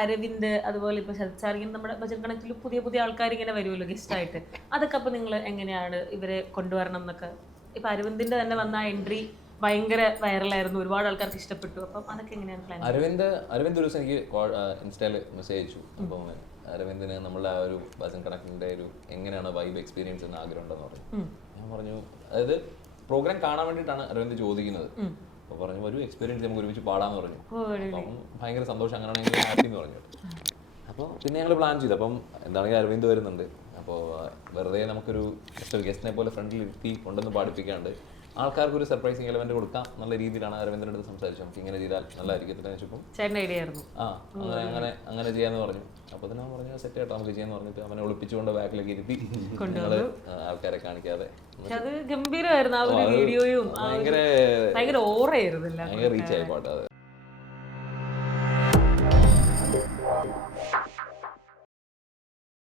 അരവിന്ദ് അതുപോലെ ഇപ്പൊ ശരത് സാർ ഇങ്ങനെ നമ്മുടെ ഭജൻ കണക്റ്റിൽ പുതിയ പുതിയ ആൾക്കാർ ഇങ്ങനെ വരുമല്ലോ ഗസ്റ്റ് ആയിട്ട്, അതൊക്കെ അപ്പൊ നിങ്ങൾ എങ്ങനെയാണ് ഇവരെ കൊണ്ടുവരണം എന്നൊക്കെ? ഇപ്പൊ അരവിന്ദിന്റെ തന്നെ വന്ന എൻട്രി ഭയങ്കര വൈറലായിരുന്നു, ഒരുപാട് ആൾക്കാർക്ക് ഇഷ്ടപ്പെട്ടു. അപ്പം അതൊക്കെ എങ്ങനെയാണ് പ്ലാൻ? അരവിന്ദ് ഒരു ദിവസം എനിക്ക് ഇൻസ്റ്റയിൽ മെസ്സേജ് അയച്ചു. അപ്പം അരവിന്ദിന് നമ്മളുടെ ആ ഒരു ഭജൻ കണക്റ്റിന്റെ ഒരു എങ്ങനെയാണ് വൈബ് എക്സ്പീരിയൻസ് എന്ന് ആഗ്രഹം ഉണ്ടെന്ന് പറഞ്ഞു. ഞാൻ പറഞ്ഞു അതായത് പ്രോഗ്രാം കാണാൻ വേണ്ടിയിട്ടാണ് അരവിന്ദ് ചോദിക്കുന്നത്. അപ്പോൾ പറഞ്ഞു ഒരു എക്സ്പീരിയൻസ് നമുക്ക് ഒരുമിച്ച് പാടാന്ന് പറഞ്ഞു. അപ്പം ഭയങ്കര സന്തോഷം, അങ്ങനെയാണെങ്കിൽ ഹാപ്പി എന്ന് പറഞ്ഞു. അപ്പോൾ പിന്നെ ഞങ്ങൾ പ്ലാൻ ചെയ്തു. അപ്പം എന്താണെങ്കിൽ അരവിന്ദ് വരുന്നുണ്ട്, അപ്പോൾ വെറുതെ നമുക്കൊരു ഗസ്റ്റിനെ പോലെ ഫ്രണ്ടിൽ ഇരുത്തി കൊണ്ടുവന്ന് പാടിപ്പിക്കാണ്ട് ആൾക്കാർക്ക് ഒരു സർപ്രൈസിങ് എലമെന്റ് കൊടുക്കാം എന്നുള്ള രീതിയിലാണ് അരവിന്ദൻ്റെ അടുത്ത് സംസാരിച്ചത്. നമുക്ക് ഇങ്ങനെ ചെയ്താൽ നല്ലതായിരിക്കും വെച്ചപ്പോൾ അങ്ങനെ ചെയ്യാന്ന് പറഞ്ഞു. അപ്പോൾ തന്നെ പറഞ്ഞു സെറ്റ് ആയിട്ട് നമുക്ക് ചെയ്യാന്ന് പറഞ്ഞിട്ട് അവനെ ഒളിപ്പിച്ചുകൊണ്ട് ബാക്കിലേക്ക് ഇരുത്തി ഞങ്ങള് ആൾക്കാരെ കാണിക്കാതെ ഗംഭീരമായിരുന്നു. ഭയങ്കര റീച്ച് ആയി പാട്ട്.